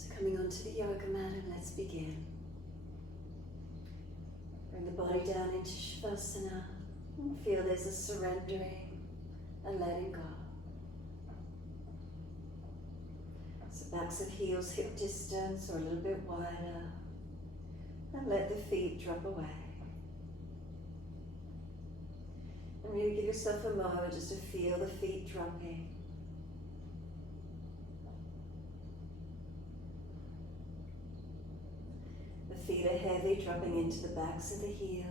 So coming onto the yoga mat, and let's begin. Bring the body down into Shavasana. And feel there's a surrendering and letting go. So backs of heels hip distance or a little bit wider. And let the feet drop away. And really give yourself a moment just to feel the feet dropping. The feet are heavy, dropping into the backs of the heels.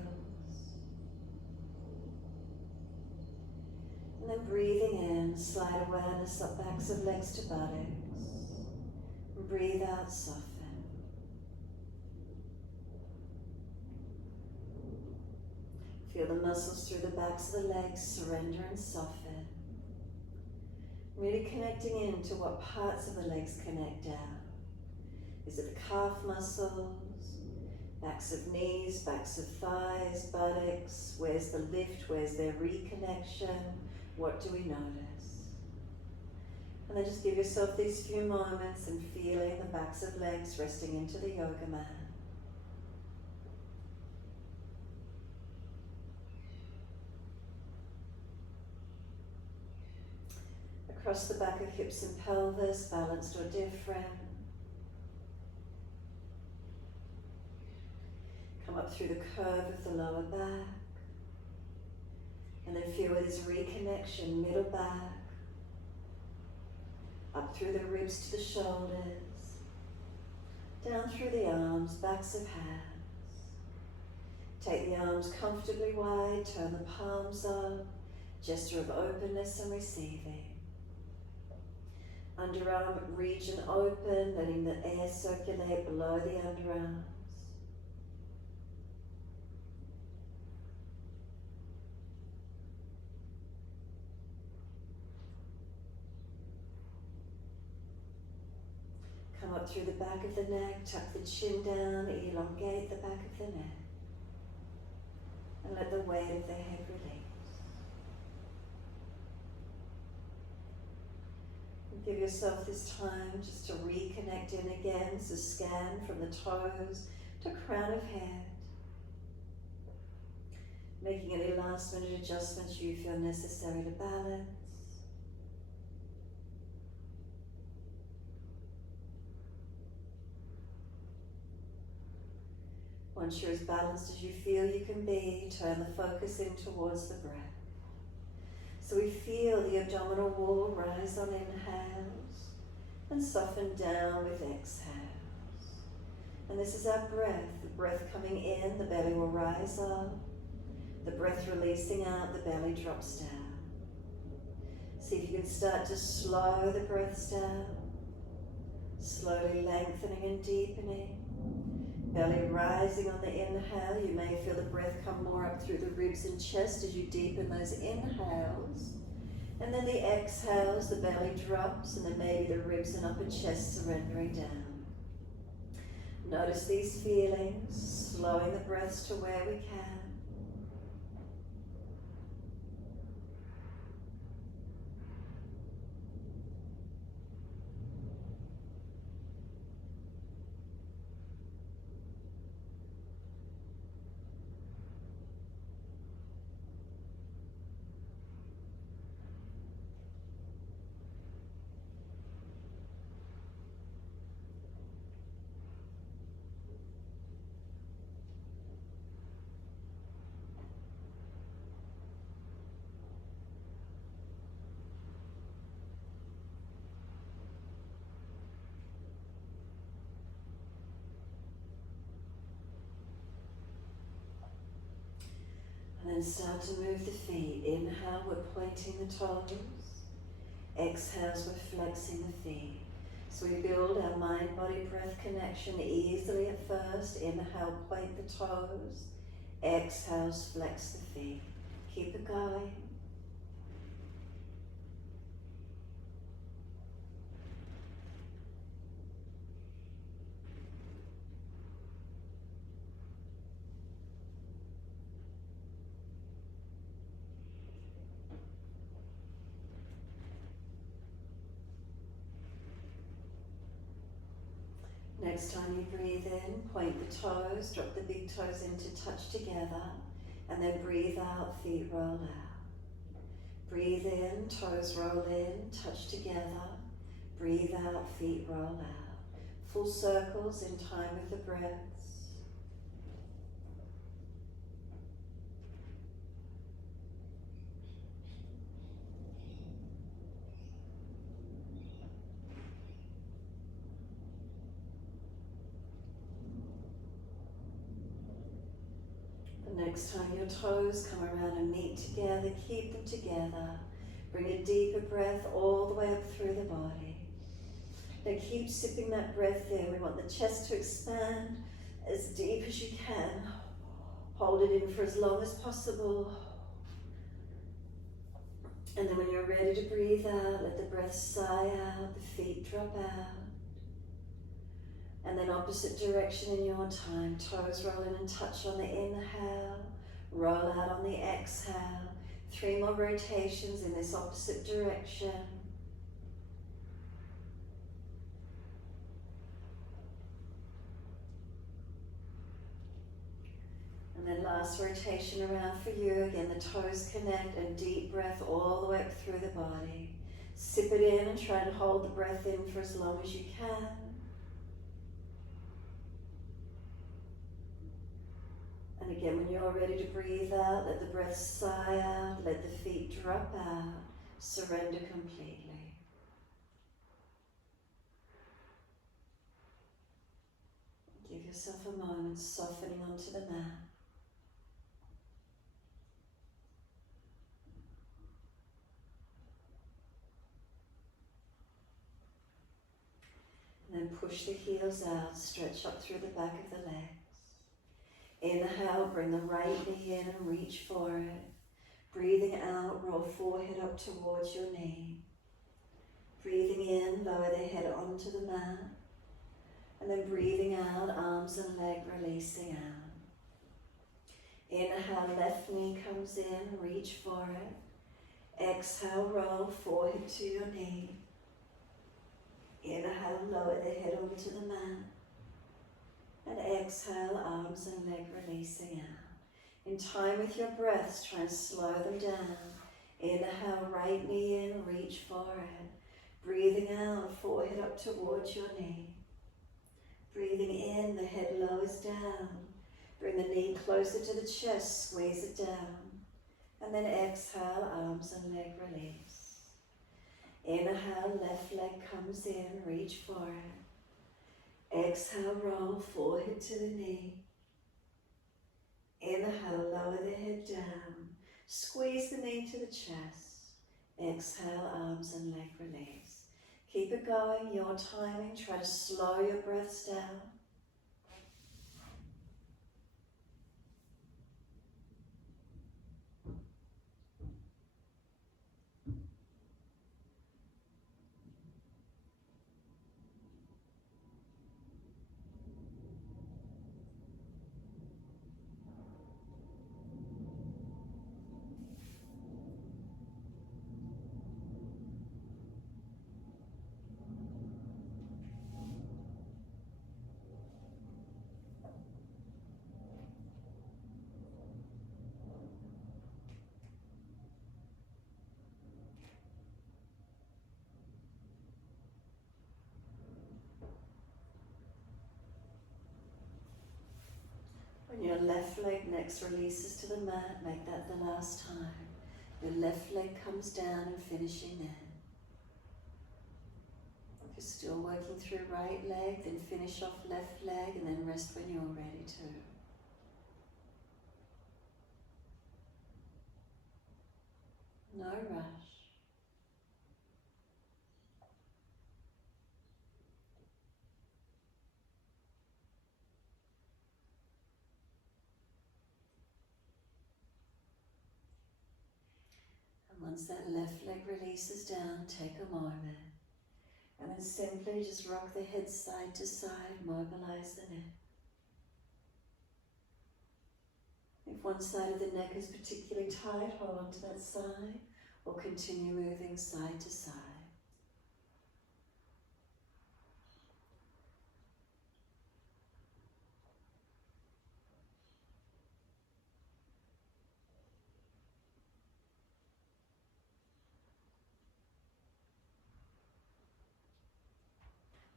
And then breathing in, slide awareness up backs of legs to buttocks. And breathe out, soften. Feel the muscles through the backs of the legs surrender and soften. Really connecting into what parts of the legs connect down. Is it the calf muscles, backs of knees, backs of thighs, buttocks? Where's the lift? Where's their reconnection? What do we notice? And then just give yourself these few moments and feeling the backs of legs resting into the yoga mat. Across the back of hips and pelvis, balanced or different. Come up through the curve of the lower back. And then feel where there's reconnection, middle back. Up through the ribs to the shoulders. Down through the arms, backs of hands. Take the arms comfortably wide, turn the palms up. Gesture of openness and receiving. Underarm region open, letting the air circulate below the underarms. Come up through the back of the neck, tuck the chin down, elongate the back of the neck. And let the weight of the head release. Give yourself this time just to reconnect in again. So scan from the toes to crown of head. Making any last minute adjustments you feel necessary to balance. Once you're as balanced as you feel you can be, turn the focus in towards the breath. So we feel the abdominal wall rise on inhales and soften down with exhales. And this is our breath. The breath coming in, the belly will rise up. The breath releasing out, the belly drops down. See if you can start to slow the breaths down. Slowly lengthening and deepening. Belly rising on the inhale. You may feel the breath come more up through the ribs and chest as you deepen those inhales. And then the exhales, the belly drops, and then maybe the ribs and upper chest surrendering down. Notice these feelings, slowing the breaths to where we can. And then start to move the feet. Inhale, we're pointing the toes. Exhales, we're flexing the feet. So we build our mind-body breath connection easily at first. Inhale, point the toes. Exhales, flex the feet. Keep it going. next time you breathe in, point the toes, drop the big toes in to touch together, and then breathe out, feet roll out. Breathe in, toes roll in, touch together. Breathe out, feet roll out. Full circles in time with the breaths. The next time your toes come around and meet together, keep them together. Bring a deeper breath all the way up through the body. Now keep sipping that breath in. We want the chest to expand as deep as you can. Hold it in for as long as possible. And then when you're ready to breathe out, let the breath sigh out, the feet drop out. And then opposite direction in your time. Toes roll in and touch on the inhale. Roll out on the exhale. 3 more rotations in this opposite direction. And then last rotation around for you. Again, the toes connect and deep breath all the way up through the body. Sip it in and try to hold the breath in for as long as you can. And again, when you're ready to breathe out, let the breath sigh out, let the feet drop out, surrender completely. Give yourself a moment softening onto the mat. And then push the heels out, stretch up through the back of the legs. Inhale, bring the right knee in and reach for it. Breathing out, roll forehead up towards your knee. Breathing in, lower the head onto the mat. And then breathing out, arms and leg releasing out. Inhale, left knee comes in, reach for it. Exhale, roll forehead to your knee. Inhale, lower the head onto the mat. And exhale, arms and leg releasing out. In time with your breaths, try and slow them down. Inhale, right knee in, reach for it. Breathing out, forehead up towards your knee. Breathing in, the head lowers down. Bring the knee closer to the chest, squeeze it down. And then exhale, arms and leg release. Inhale, left leg comes in, reach for it. Exhale, roll forehead to the knee. Inhale, lower the head down. Squeeze the knee to the chest. Exhale, arms and leg release. Keep it going, your timing. Try to slow your breaths down. When your left leg next releases to the mat, make that the last time. Your left leg comes down and finishing there. If you're still working through right leg, then finish off left leg and then rest when you're ready to. No rush. Once that left leg releases down, take a moment. And then simply just rock the head side to side, mobilize the neck. If one side of the neck is particularly tight, hold on to that side, or continue moving side to side.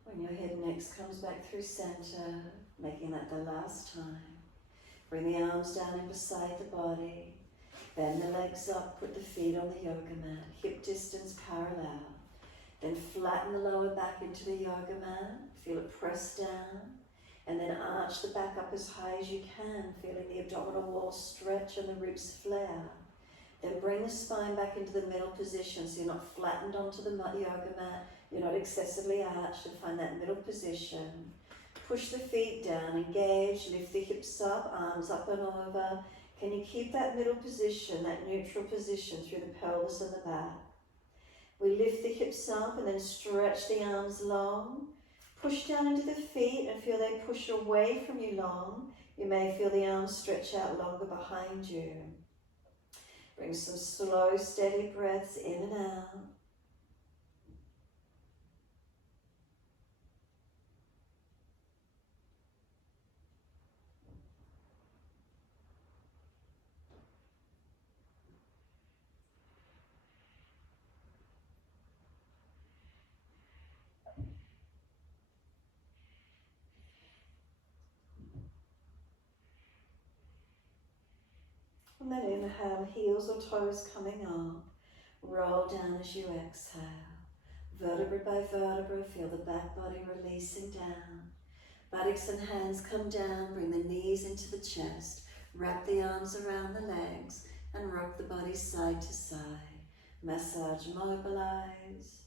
When your head next comes back through center, making that the last time, bring the arms down in beside the body, bend the legs up, put the feet on the yoga mat, hip distance parallel. Then flatten the lower back into the yoga mat, feel it press down, and then arch the back up as high as you can, feeling the abdominal wall stretch and the ribs flare. Then bring the spine back into the middle position so you're not flattened onto the yoga mat, you're not excessively arched, and find that middle position. Push the feet down, engage, lift the hips up, arms up and over. Can you keep that middle position, that neutral position through the pelvis and the back? We lift the hips up and then stretch the arms long. Push down into the feet and feel they push away from you long. You may feel the arms stretch out longer behind you. Bring some slow, steady breaths in and out. And then inhale, heels or toes coming up. Roll down as you exhale. Vertebra by vertebra, feel the back body releasing down. Buttocks and hands come down, bring the knees into the chest. Wrap the arms around the legs and rock the body side to side. Massage, mobilize.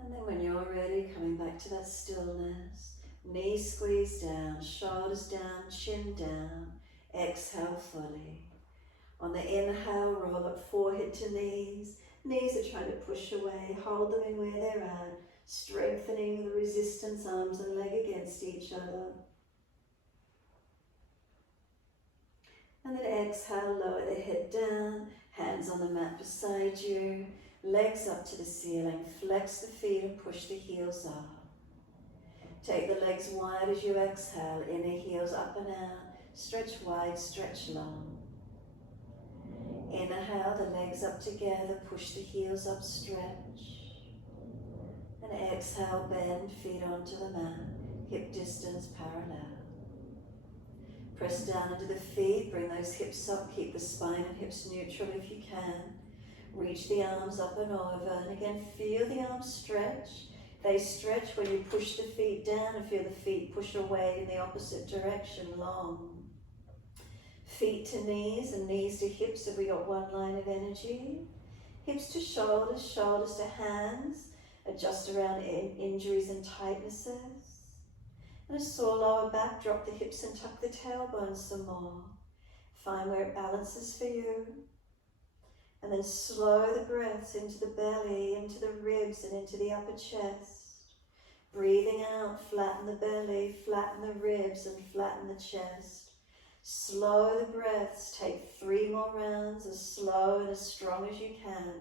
And then when you're ready, coming back to that stillness. Knees squeeze down, shoulders down, chin down. Exhale fully. On the inhale, roll up forehead to knees. Knees are trying to push away. Hold them in where they're at. Strengthening the resistance, arms and leg against each other. And then exhale, lower the head down. Hands on the mat beside you. Legs up to the ceiling. Flex the feet and push the heels up. Take the legs wide as you exhale. Inner heels up and out. Stretch wide, stretch long. Inhale, the legs up together. Push the heels up, stretch. And exhale, bend, feet onto the mat. Hip distance parallel. Press down into the feet. Bring those hips up. Keep the spine and hips neutral if you can. Reach the arms up and over. And again, feel the arms stretch. They stretch when you push the feet down and feel the feet push away in the opposite direction, long. Feet to knees and knees to hips if we got one line of energy. Hips to shoulders, shoulders to hands. Adjust around injuries and tightnesses. And a sore lower back, drop the hips and tuck the tailbone some more. Find where it balances for you. And then slow the breaths into the belly, into the ribs and into the upper chest. Breathing out, flatten the belly, flatten the ribs and flatten the chest. Slow the breaths, take 3 more rounds, as slow and as strong as you can.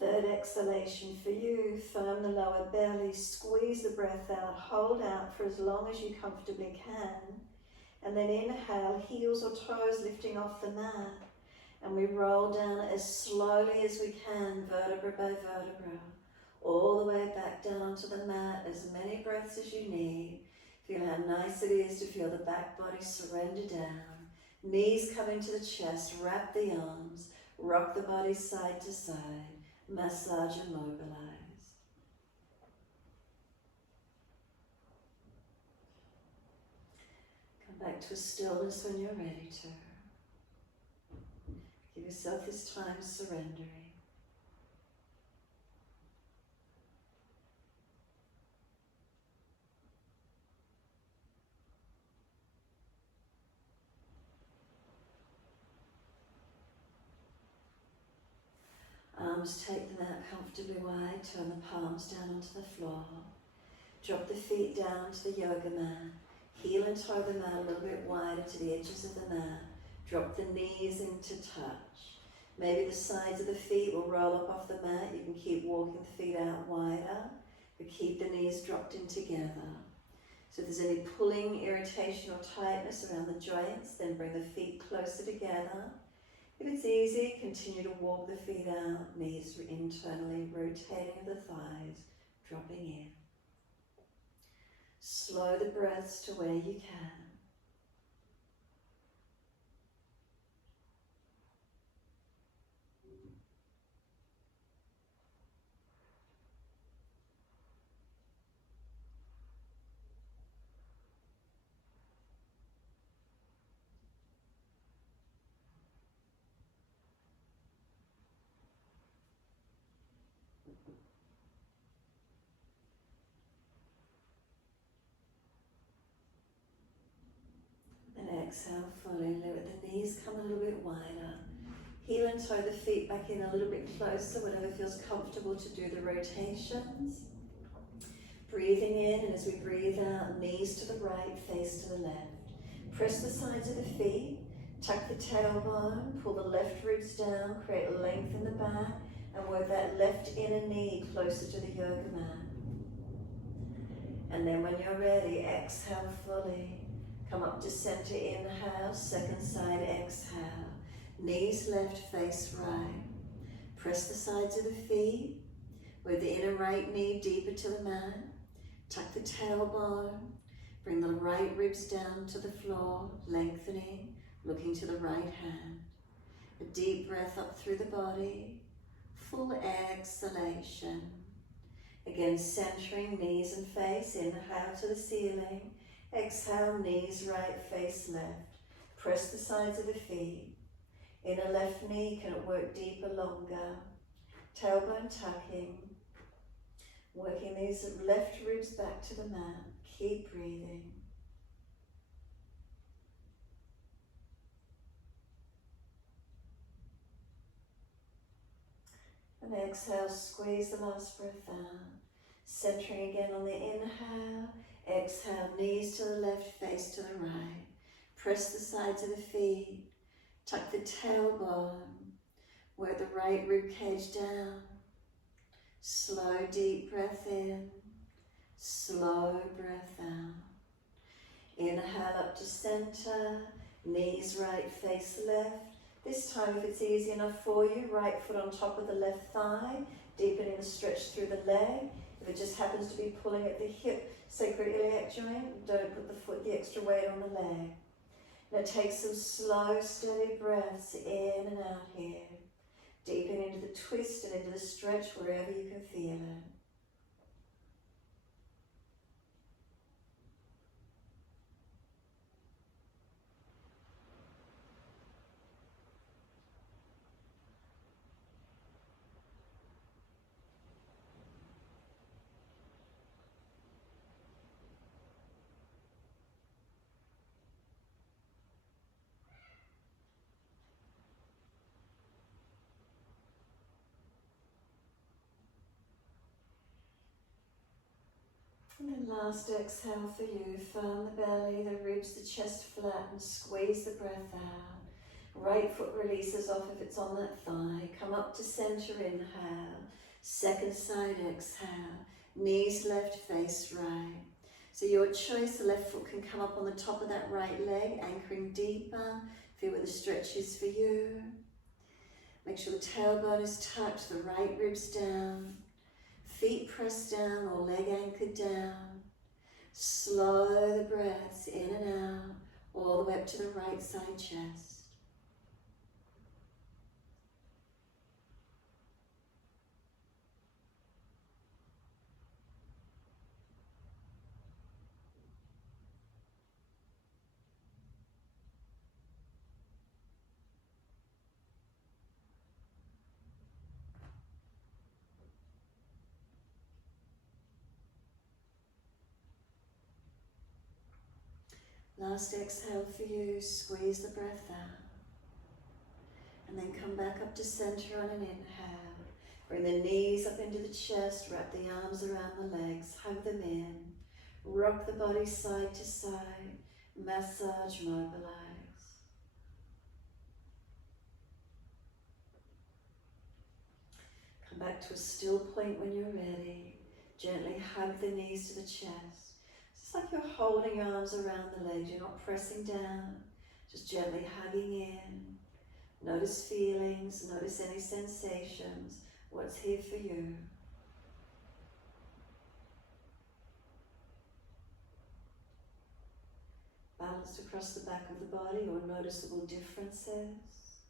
Third exhalation for you, firm the lower belly, squeeze the breath out, hold out for as long as you comfortably can. And then inhale, heels or toes lifting off the mat. And we roll down as slowly as we can, vertebra by vertebra, all the way back down onto the mat, as many breaths as you need. Feel how nice it is to feel the back body surrender down. Knees come into the chest, wrap the arms, rock the body side to side. Massage and mobilize. Come back to a stillness when you're ready to. Give yourself this time surrendering. arms, take them out comfortably wide, turn the palms down onto the floor. Drop the feet down to the yoga mat. Heel and toe the mat a little bit wider to the edges of the mat. Drop the knees into touch. Maybe the sides of the feet will roll up off the mat. You can keep walking the feet out wider, but keep the knees dropped in together. So if there's any pulling, irritation or tightness around the joints, then bring the feet closer together. If it's easy, continue to walk the feet out, knees internally rotating the thighs, dropping in. Slow the breaths to where you can. And exhale fully, let the knees come a little bit wider. Heel and toe the feet back in a little bit closer, whatever feels comfortable to do the rotations. Breathing in, and as we breathe out, knees to the right, face to the left. Press the sides of the feet, tuck the tailbone, pull the left ribs down, create length in the back, and work that left inner knee closer to the yoga mat. And then when you're ready, exhale fully. Come up to center, inhale, second side, exhale. Knees left, face right. Press the sides of the feet, with the inner right knee deeper to the mat. Tuck the tailbone, bring the right ribs down to the floor, lengthening, looking to the right hand. A deep breath up through the body, full exhalation. Again, centering knees and face, inhale to the ceiling. Exhale, knees right, face left. Press the sides of the feet. Inner left knee, can it work deeper, longer? Tailbone tucking. Working these left ribs back to the mat. Keep breathing. And exhale, squeeze the last breath out. Centering again on the inhale. Exhale, knees to the left, face to the right. Press the sides of the feet. Tuck the tailbone. Work the right rib cage down. Slow, deep breath in. Slow breath out. Inhale up to center. Knees right, face left. This time, if it's easy enough for you, right foot on top of the left thigh. Deepening the stretch through the leg. If it just happens to be pulling at the hip, sacroiliac joint, don't put the extra weight on the leg. Now take some slow, steady breaths in and out here. Deepen into the twist and into the stretch wherever you can feel it. And then last exhale for you, firm the belly, the ribs, the chest flat, and squeeze the breath out. Right foot releases off if it's on that thigh. Come up to center, inhale. Second side, exhale. Knees left, face right. So your choice, the left foot can come up on the top of that right leg, anchoring deeper. Feel where the stretch is for you. Make sure the tailbone is tucked, the right ribs down. Feet pressed down or leg anchored down. Slow the breaths in and out, all the way up to the right side chest. Last exhale for you, squeeze the breath out. And then come back up to center on an inhale. Bring the knees up into the chest, wrap the arms around the legs, hug them in. Rock the body side to side, massage, mobilize. Come back to a still point when you're ready. Gently hug the knees to the chest. It's like you're holding your arms around the legs, you're not pressing down, just gently hugging in. Notice feelings, notice any sensations, what's here for you. Balanced across the back of the body or noticeable differences.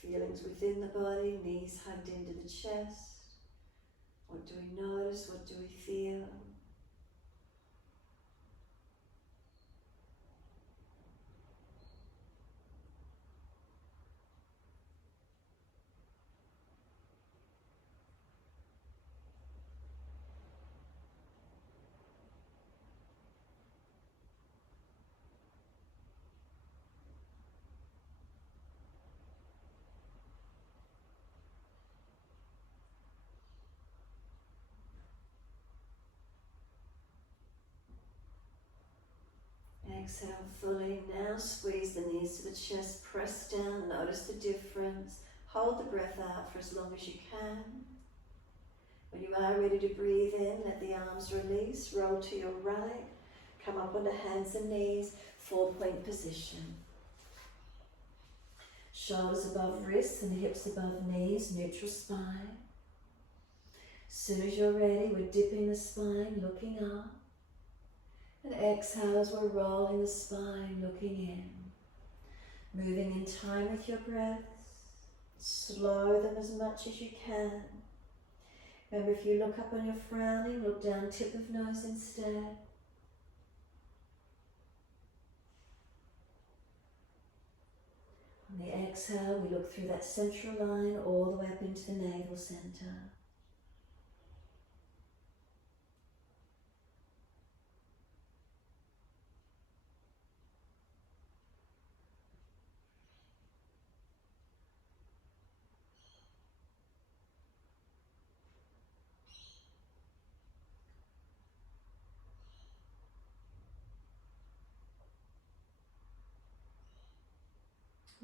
Feelings within the body, knees hugged into the chest. What do we notice? What do we feel? Exhale fully. Now squeeze the knees to the chest, press down, notice the difference. Hold the breath out for as long as you can. When you are ready to breathe in, let the arms release, roll to your right, come up onto hands and knees, 4-point position. Shoulders above wrists and hips above knees, neutral spine. As soon as you're ready, we're dipping the spine, looking up. And exhale as we're rolling the spine, looking in. Moving in time with your breaths. Slow them as much as you can. Remember, if you look up and you're frowning, look down tip of nose instead. On the exhale, we look through that central line all the way up into the navel center.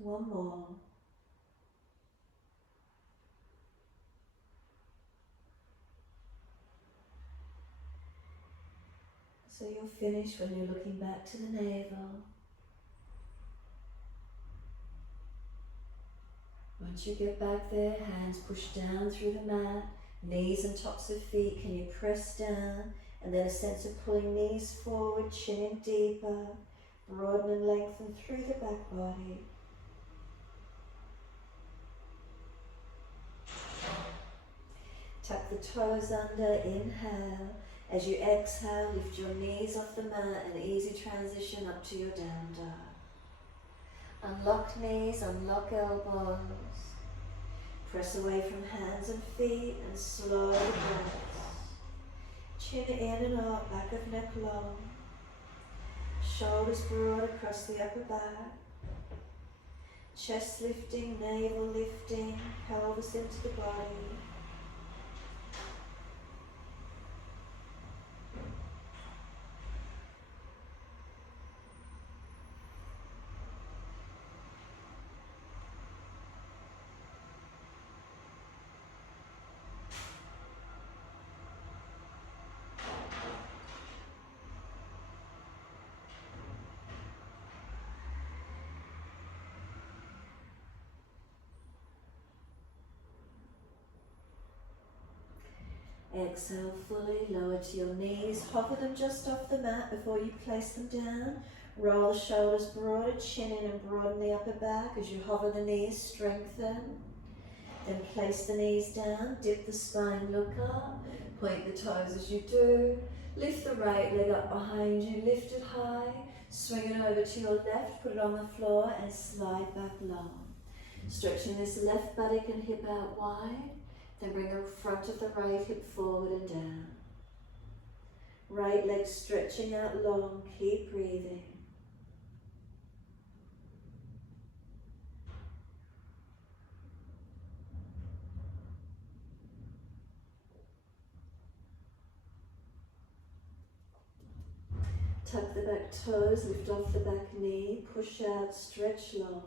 One more. So you'll finish when you're looking back to the navel. Once you get back there, hands push down through the mat, knees and tops of feet, can you press down? And then a sense of pulling knees forward, chin in deeper, broaden and lengthen through the back body. Tuck the toes under, inhale. As you exhale, lift your knees off the mat, an easy transition up to your down dog. Unlock knees, unlock elbows. Press away from hands and feet and slow breaths. Chin in and up, back of neck long. Shoulders broad across the upper back. Chest lifting, navel lifting, pelvis into the body. Exhale fully, lower to your knees, hover them just off the mat before you place them down. Roll the shoulders broader, chin in and broaden the upper back as you hover the knees, strengthen. Then place the knees down, dip the spine, look up, point the toes as you do. Lift the right leg up behind you, lift it high, swing it over to your left, put it on the floor and slide back long. Stretching this left buttock and hip out wide. Then bring the front of the right hip forward and down. Right leg stretching out long, keep breathing. Tuck the back toes, lift off the back knee, push out, stretch long.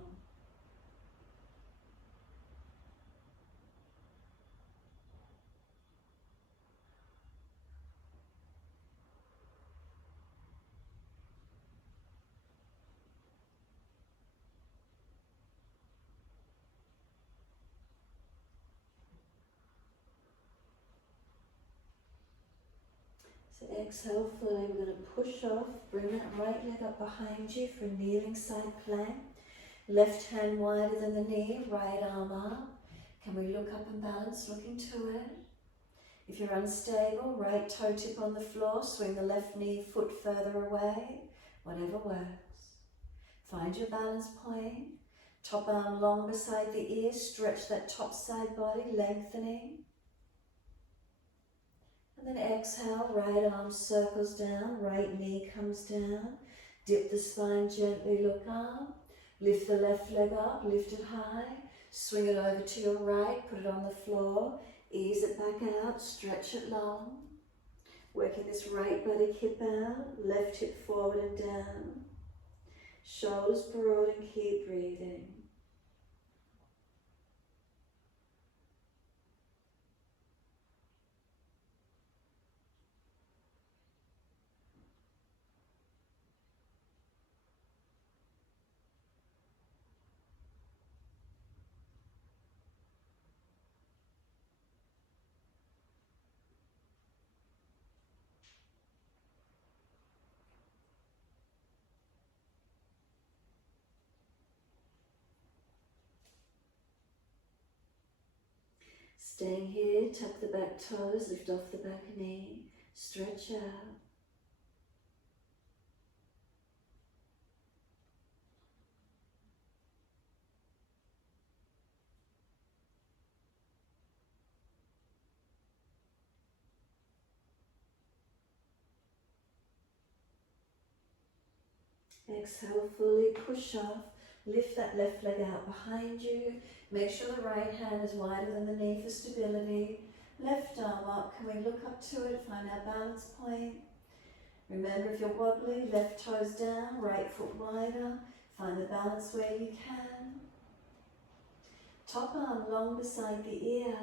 So exhale fully, we're going to push off, bring that right leg up behind you for kneeling side plank. Left hand wider than the knee, right arm up. Can we look up and balance, look into it? If you're unstable, right toe tip on the floor, swing the left knee foot further away, whatever works. Find your balance point. Top arm long beside the ear, stretch that top side body, lengthening. And then exhale, right arm circles down, right knee comes down. Dip the spine gently, look up. Lift the left leg up, lift it high. Swing it over to your right, put it on the floor. Ease it back out, stretch it long. Working this right body hip out, left hip forward and down. Shoulders broad and keep breathing. Staying here, tuck the back toes, lift off the back knee, stretch out. Exhale fully, push off, lift that left leg out behind you. Make sure the right hand is wider than the knee for stability. Left arm up, can we look up to it, find our balance point. Remember, if you're wobbly, left toes down, right foot wider. Find the balance where you can. Top arm long beside the ear.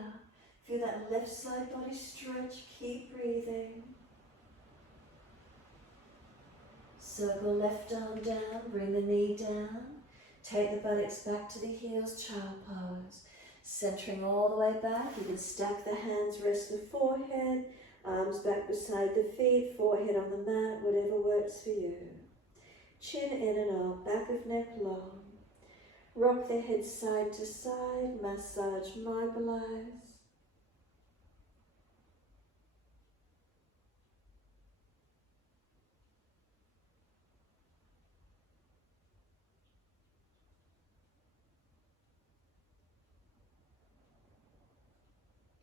Feel that left side body stretch, keep breathing. Circle left arm down, bring the knee down. Take the buttocks back to the heels, child pose. Centering all the way back, you can stack the hands, rest the forehead, arms back beside the feet, forehead on the mat, whatever works for you. Chin in and out, back of neck long. Rock the head side to side, massage, mobilize.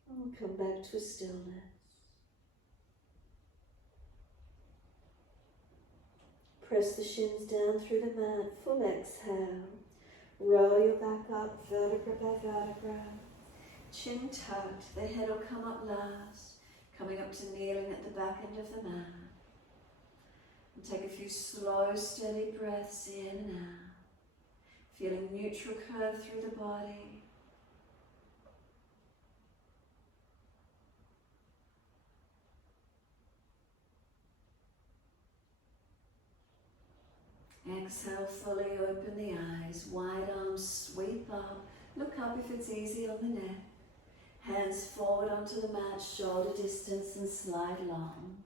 And come back to stillness. Press the shins down through the mat, full exhale. Roll your back up, vertebra by vertebra. Chin tucked, the head will come up last, coming up to kneeling at the back end of the mat. And take a few slow, steady breaths in and out. Feeling neutral curve through the body. Exhale, fully open the eyes, wide arms sweep up, look up if it's easy on the neck. Hands forward onto the mat, shoulder distance and slide long.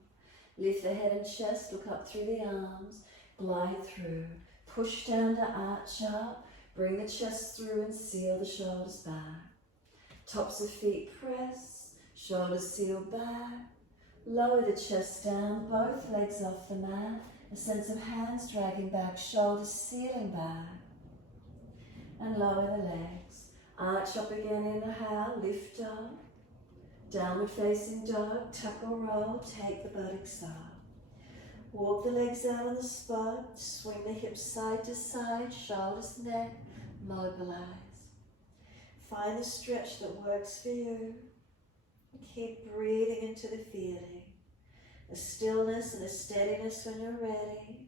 Lift the head and chest, look up through the arms, glide through. Push down to arch up, bring the chest through and seal the shoulders back. Tops of feet press, shoulders seal back. Lower the chest down, both legs off the mat. A sense of hands dragging back, shoulders sealing back. And lower the legs. Arch up again, inhale, lift up. Downward facing dog, tuck or roll, take the buttocks up. Walk the legs out on the spot, swing the hips side to side, shoulders, neck, mobilize. Find the stretch that works for you. Keep breathing into the feeling. a stillness and a steadiness when you're ready.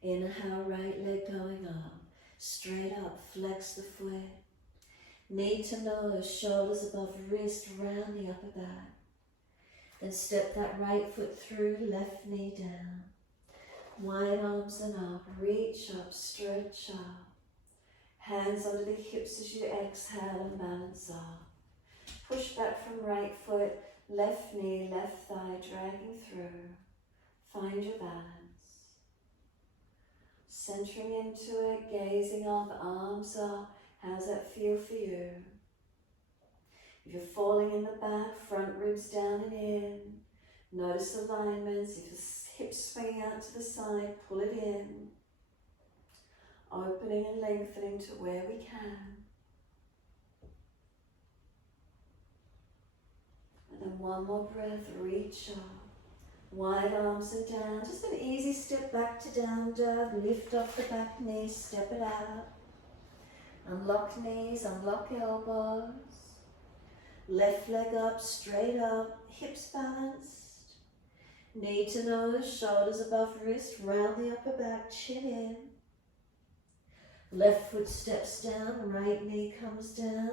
Inhale, right leg going up, straight up, flex the foot. Knee to nose, shoulders above wrist, round the upper back. Then step that right foot through, left knee down. Wide arms and up, reach up, stretch up. Hands under the hips as you exhale and balance up. Push back from right foot, left knee, left thigh, dragging through. Find your balance. Centering into it, gazing up, arms up. How's that feel for you? If you're falling in the back, front ribs down and in. Notice alignments. If the hips swinging out to the side, pull it in. Opening and lengthening to where we can. And then one more breath, reach up. Wide arms and down. Just an easy step back to down dog. Lift off the back knee, step it out. Unlock knees, unlock elbows. Left leg up, straight up, hips balanced. Knee to nose, shoulders above wrist, round the upper back, chin in. Left foot steps down, right knee comes down.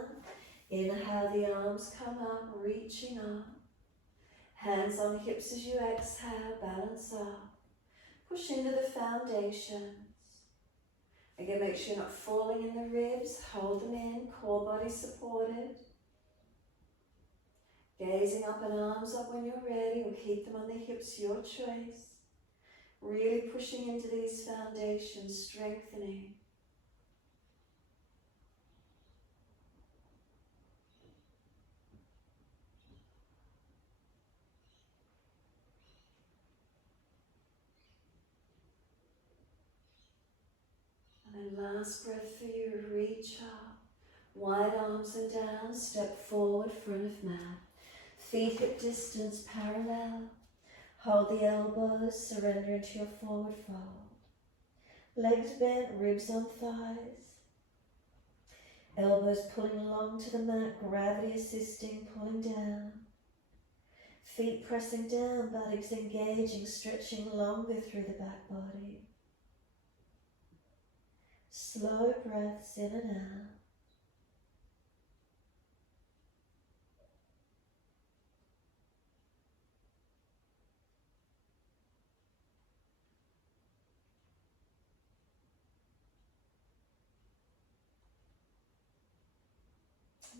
Inhale, the arms come up, reaching up. Hands on hips as you exhale, balance up. Push into the foundations. Again, make sure you're not falling in the ribs. Hold them in, core body supported. Gazing up and arms up when you're ready. We'll keep them on the hips, your choice. Really pushing into these foundations, strengthening. And last breath for you, reach up, wide arms and down, step forward, front of mat. Feet hip distance parallel, hold the elbows, surrender into your forward fold. Legs bent, ribs on thighs. Elbows pulling along to the mat, gravity assisting, pulling down. Feet pressing down, buttocks engaging, stretching longer through the back body. Slow breaths in and out.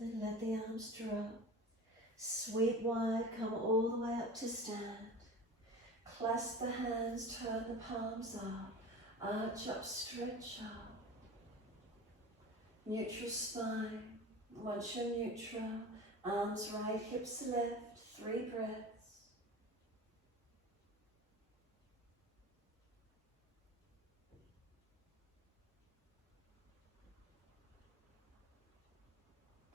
And then let the arms drop. Sweep wide, come all the way up to stand. Clasp the hands, turn the palms up. Arch up, stretch up. Neutral spine. Once you're neutral, arms right, hips left. 3 breaths.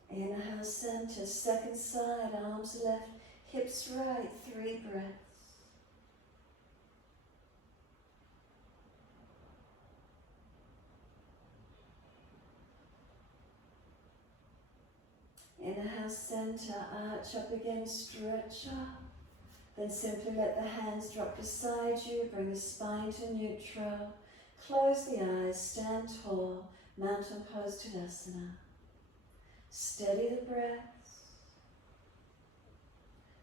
Inhale, center, second side, arms left, hips right, 3 breaths. Inhale, center, arch up again, stretch up. Then simply let the hands drop beside you, bring the spine to neutral. Close the eyes, stand tall, mountain pose Tadasana. Steady the breaths.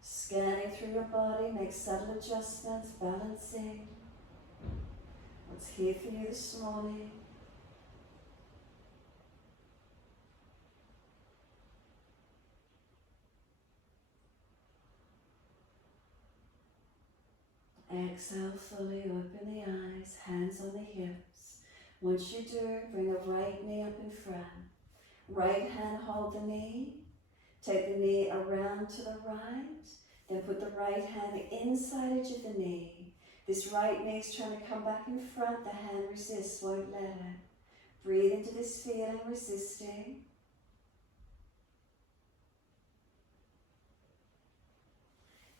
Scanning through your body, make subtle adjustments, balancing. What's here for you this morning? Exhale fully, open the eyes, hands on the hips. Once you do, bring the right knee up in front. Right hand hold the knee. Take the knee around to the right. Then put the right hand inside edge of the knee. This right knee is trying to come back in front. The hand resists, won't let it. Breathe into this feeling, resisting.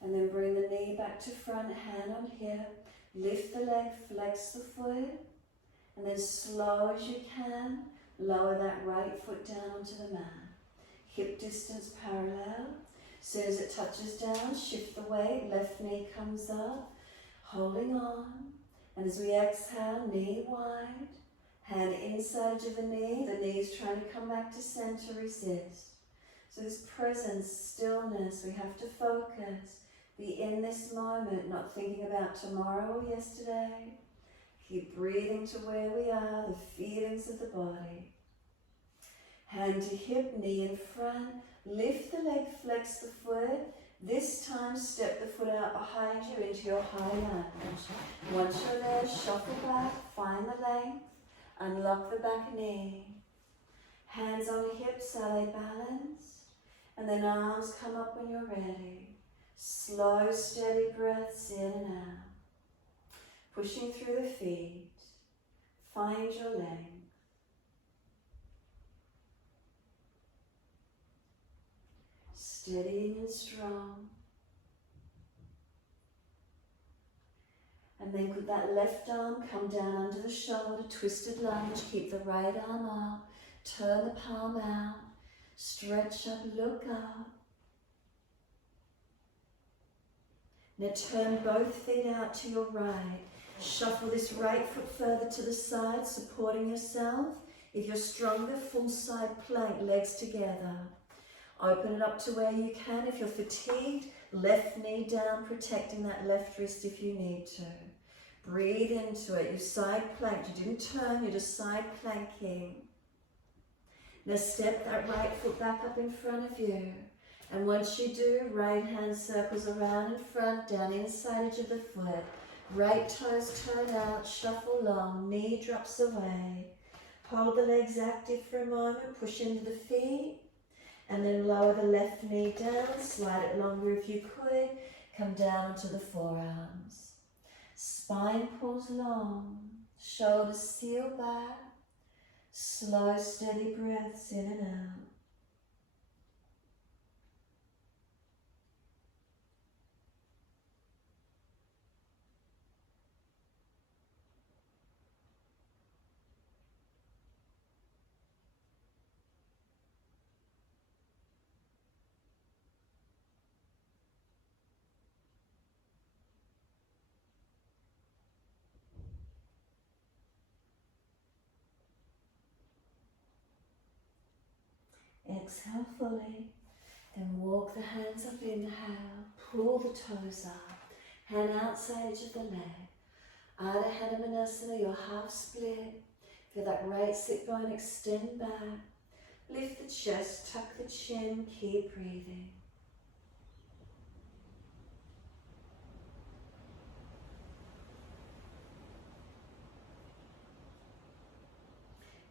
And then bring the knee back to front, hand on hip. Lift the leg, flex the foot. And then slow as you can, lower that right foot down onto the mat. Hip distance parallel. As soon as it touches down, shift the weight, left knee comes up, holding on. And as we exhale, knee wide, hand inside of the knee is trying to come back to center, resist. So this presence, stillness, we have to focus, be in this moment, not thinking about tomorrow or yesterday. Keep breathing to where we are, the feelings of the body. Hand to hip, knee in front. Lift the leg, flex the foot. This time, step the foot out behind you into your high lunge. Once you're there, shuffle back, find the length, unlock the back knee. Hands on hips, are they balanced? And then arms come up when you're ready. Slow, steady breaths in and out. Pushing through the feet, find your length. Steady and strong. And then could that left arm come down under the shoulder, twisted lunge, keep the right arm up, turn the palm out, stretch up, look up. Now turn both feet out to your right. Shuffle this right foot further to the side, supporting yourself. If you're stronger, full side plank, legs together. Open it up to where you can. If you're fatigued, left knee down, protecting that left wrist if you need to. Breathe into it. You side planked. You didn't turn, you're just side planking. Now step that right foot back up in front of you. And once you do, right hand circles around in front, down inside edge of the foot. Right toes turn out, shuffle long, knee drops away. Hold the legs active for a moment, push into the feet. And then lower the left knee down, slide it longer if you could. Come down onto the forearms. Spine pulls long, shoulders seal back. Slow, steady breaths in and out. Exhale fully, then walk the hands up, inhale, pull the toes up, hand outside edge of the leg. Ardha Hanumanasana, your half split. Feel that right sit bone extend back. Lift the chest, tuck the chin, keep breathing.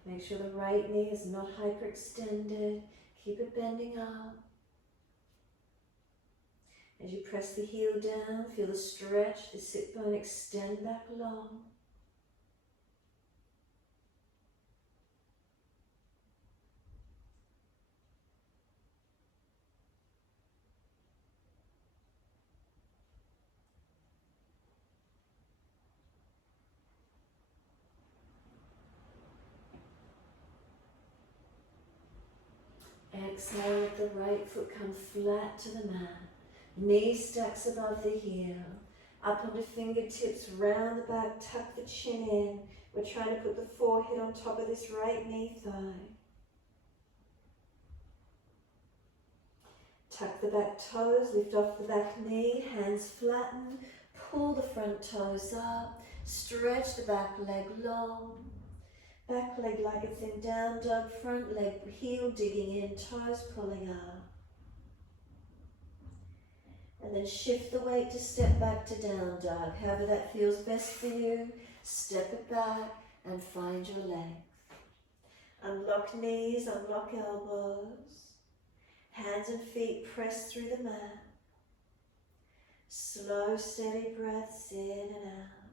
Make sure the right knee is not hyperextended. Keep it bending up. As you press the heel down, feel the stretch, the sit bone extend back long. Exhale, let the right foot come flat to the mat. Knee stacks above the heel. Up onto fingertips, round the back, tuck the chin in. We're trying to put the forehead on top of this right knee thigh. Tuck the back toes, lift off the back knee, hands flatten. Pull the front toes up. Stretch the back leg long. Back leg like it's in down dog, front leg, heel digging in, toes pulling up. And then shift the weight to step back to down dog. However that feels best for you, step it back and find your length. Unlock knees, unlock elbows. Hands and feet press through the mat. Slow, steady breaths in and out.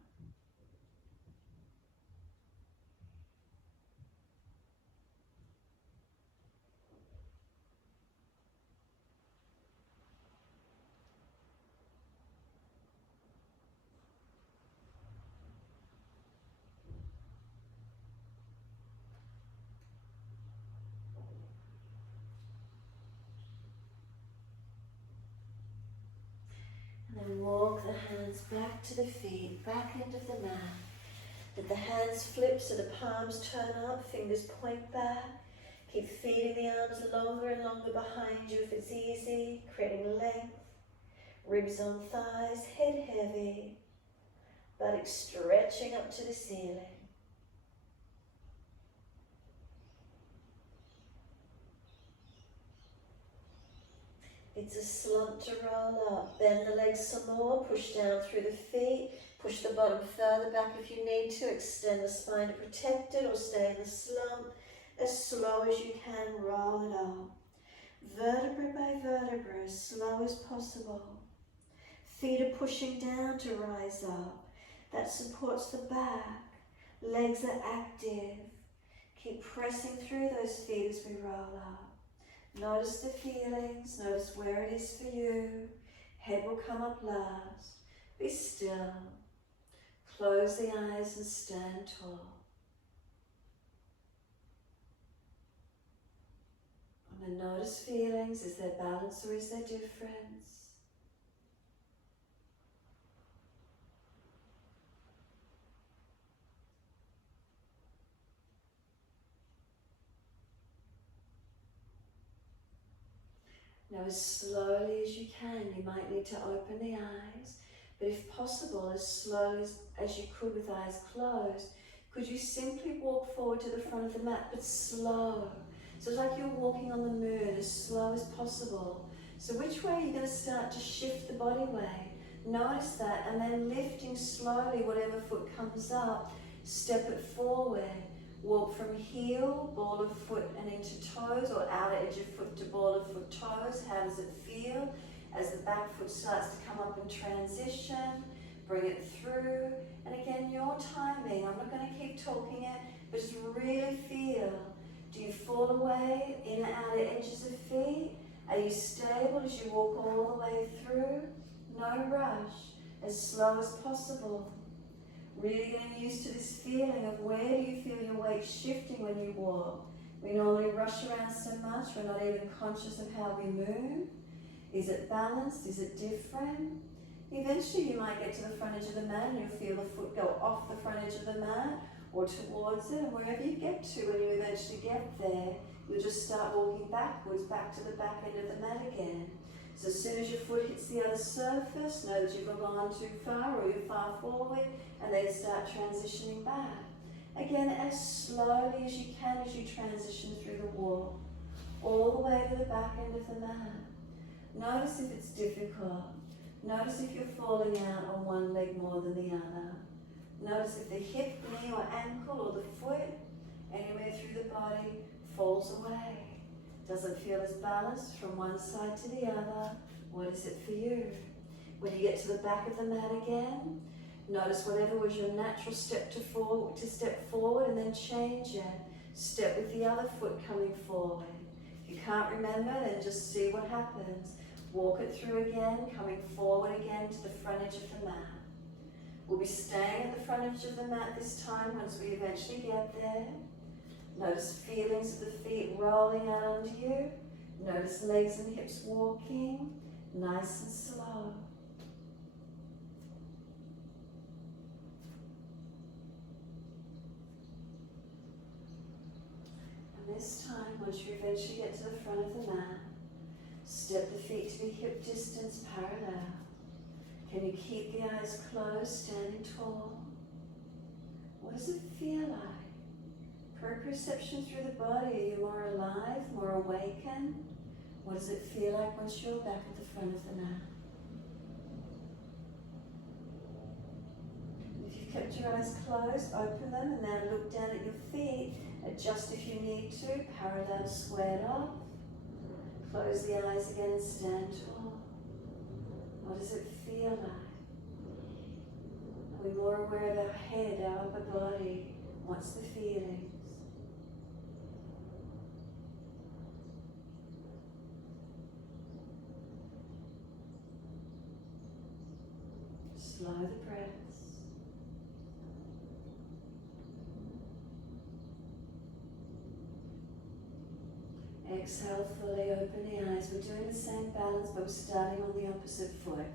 And then walk the hands back to the feet, back end of the mat. Let the hands flip so the palms turn up, fingers point back. Keep feeding the arms longer and longer behind you if it's easy, creating length. Ribs on thighs, head heavy, buttocks stretching up to the ceiling. It's a slump to roll up. Bend the legs some more, push down through the feet. Push the bottom further back if you need to. Extend the spine to protect it or stay in the slump. As slow as you can, roll it up. Vertebra by vertebra, as slow as possible. Feet are pushing down to rise up. That supports the back. Legs are active. Keep pressing through those feet as we roll up. Notice the feelings. Notice where it is for you. Head will come up last. Be still. Close the eyes and stand tall. And then notice feelings. Is there balance or is there difference? Now, as slowly as you can, you might need to open the eyes, but if possible, as slowly as you could with eyes closed, could you simply walk forward to the front of the mat, but slow? So it's like you're walking on the moon, as slow as possible. So which way are you going to start to shift the body weight? Notice that, and then lifting slowly, whatever foot comes up, step it forward. Walk from heel, ball of foot and into toes, or outer edge of foot to ball of foot toes. How does it feel? As the back foot starts to come up in transition, bring it through. And again, your timing. I'm not going to keep talking it, but just really feel. Do you fall away, inner, outer edges of feet? Are you stable as you walk all the way through? No rush, as slow as possible. Really getting used to this feeling of where do you feel your weight shifting when you walk. We normally rush around so much, we're not even conscious of how we move. Is it balanced? Is it different? Eventually you might get to the front edge of the mat and you'll feel the foot go off the front edge of the mat or towards it, and wherever you get to, when you eventually get there, you'll just start walking backwards, back to the back end of the mat again. So as soon as your foot hits the other surface, know that you've gone too far or you're far forward, and then start transitioning back. Again, as slowly as you can as you transition through the walk, all the way to the back end of the mat. Notice if it's difficult. Notice if you're falling out on one leg more than the other. Notice if the hip, knee or ankle or the foot, anywhere through the body, falls away. Doesn't feel as balanced from one side to the other. What is it for you? When you get to the back of the mat again, notice whatever was your natural step to step forward, and then change it. Step with the other foot coming forward. If you can't remember, then just see what happens. Walk it through again, coming forward again to the front edge of the mat. We'll be staying at the front edge of the mat this time once we eventually get there. Notice feelings of the feet rolling out under you. Notice legs and hips walking, nice and slow. And this time, once you eventually get to the front of the mat, step the feet to be hip distance parallel. Can you keep the eyes closed, standing tall? What does it feel like? Perception through the body. Are you more alive, more awakened? What does it feel like once you're back at the front of the mat? If you've kept your eyes closed, open them and now look down at your feet. Adjust if you need to, parallel squared off. Close the eyes again, stand tall. What does it feel like? Are we more aware of our head, our upper body? What's the feelings? Slow the breaths. Exhale fully, open the eyes. We're doing the same balance, but we're starting on the opposite foot.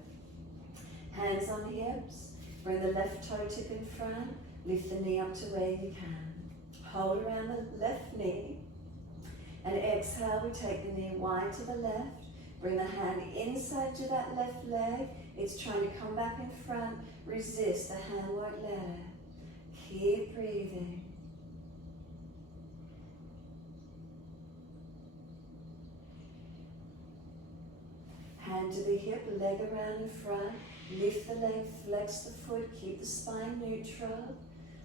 Hands on the hips. Bring the left toe tip in front. Lift the knee up to where you can. Hold around the left knee. And exhale, we take the knee wide to the left. Bring the hand inside to that left leg. It's trying to come back in front. Resist, the hand won't let it. Keep breathing. Hand to the hip, leg around in front. Lift the leg, flex the foot, keep the spine neutral.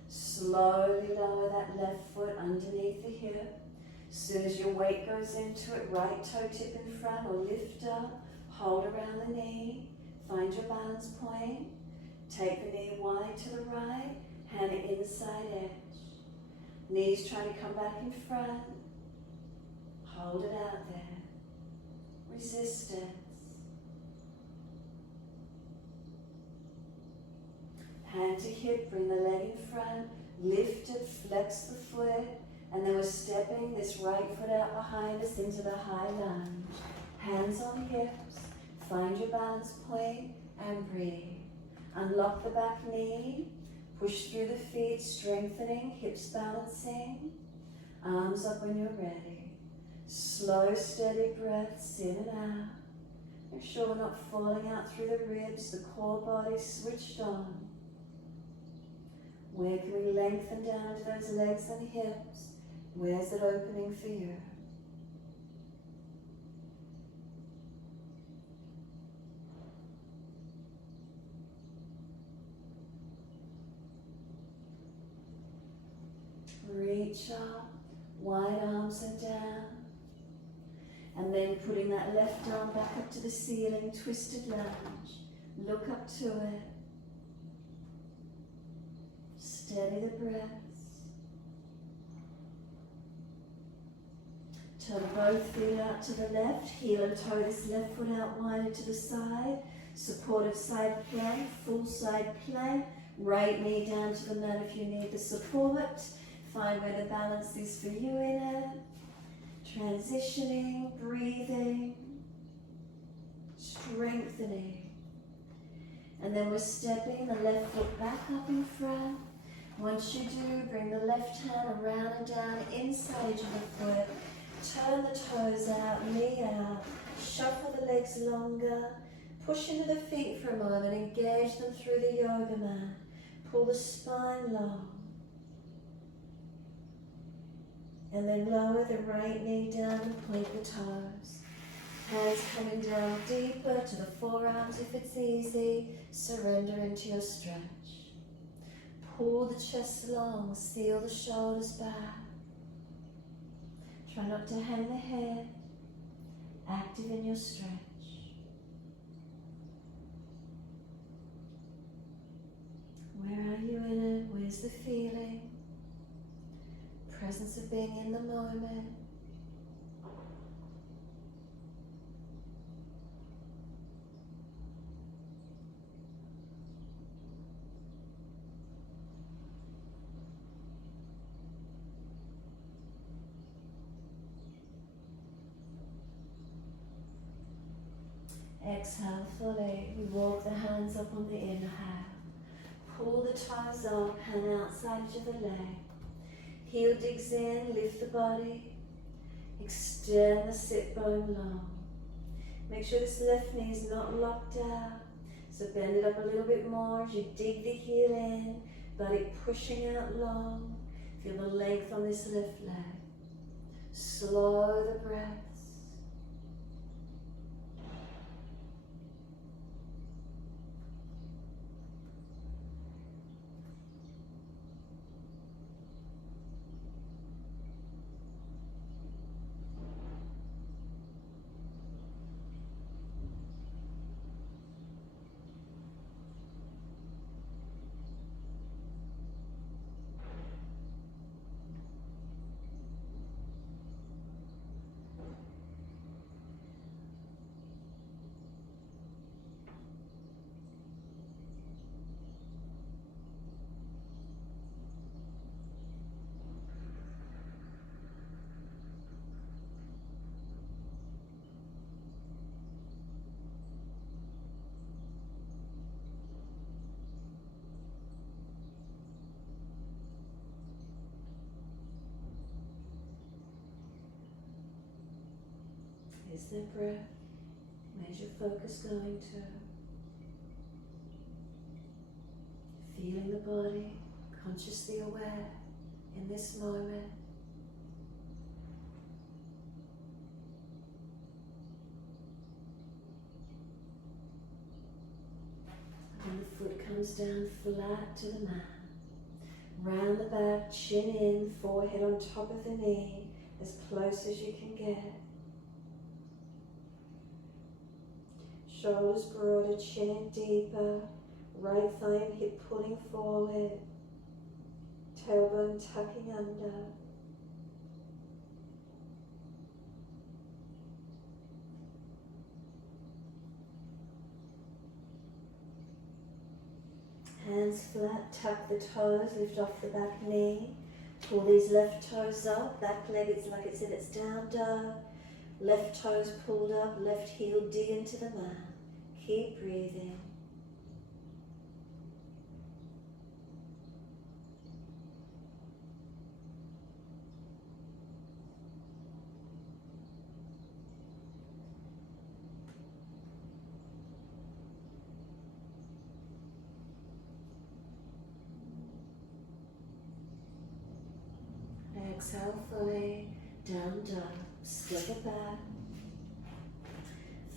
Slowly lower that left foot underneath the hip. As soon as your weight goes into it, right toe tip in front or lift up. Hold around the knee. Find your balance point. Take the knee wide to the right. Hand inside edge. Knees trying to come back in front. Hold it out there. Resistance. Hand to hip, bring the leg in front, lift it, flex the foot, and then we're stepping this right foot out behind us into the high lunge. Hands on hips, find your balance point and breathe. Unlock the back knee, push through the feet, strengthening, hips balancing, arms up when you're ready. Slow, steady breaths in and out. Make sure we're not falling out through the ribs, the core body switched on. Where can we lengthen down to those legs and hips? Where's it opening for you? Reach up, wide arms and down. And then putting that left arm back up to the ceiling, twisted lunge. Look up to it. Steady the breaths. Turn both feet out to the left. Heel and toe this left foot out wider to the side. Supported side plank, full side plank. Right knee down to the mat if you need the support. Find where the balance is for you in it. Transitioning, breathing, strengthening. And then we're stepping the left foot back up in front. Once you do, bring the left hand around and down inside of the foot. Turn the toes out, knee out. Shuffle the legs longer. Push into the feet for a moment. Engage them through the yoga mat. Pull the spine long. And then lower the right knee down and point the toes. Hands coming down deeper to the forearms if it's easy. Surrender into your stretch. Pull the chest long, seal the shoulders back. Try not to hang the head. Active in your stretch. Where are you in it? Where's the feeling? Presence of being in the moment. Exhale fully. We walk the hands up on the inhale. Pull the toes up, hand outside to the leg. Heel digs in, lift the body. Extend the sit bone long. Make sure this left knee is not locked out. So bend it up a little bit more as you dig the heel in, body pushing out long. Feel the length on this left leg. Slow the breaths. Where's that breath? Where's your focus going to? Feeling the body, consciously aware in this moment. And the foot comes down flat to the mat. Round the back, chin in, forehead on top of the knee, as close as you can get. Shoulders broader, chin in deeper, right thigh and hip pulling forward, tailbone tucking under. Hands flat, tuck the toes, lift off the back knee. Pull these left toes up, back leg it's like it's in its down dog. Left toes pulled up, left heel dig into the mat. Keep breathing. Exhale fully, down dog, step it back.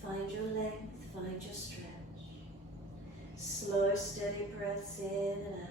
Find your length, find your stretch. Slow, steady breaths in and out.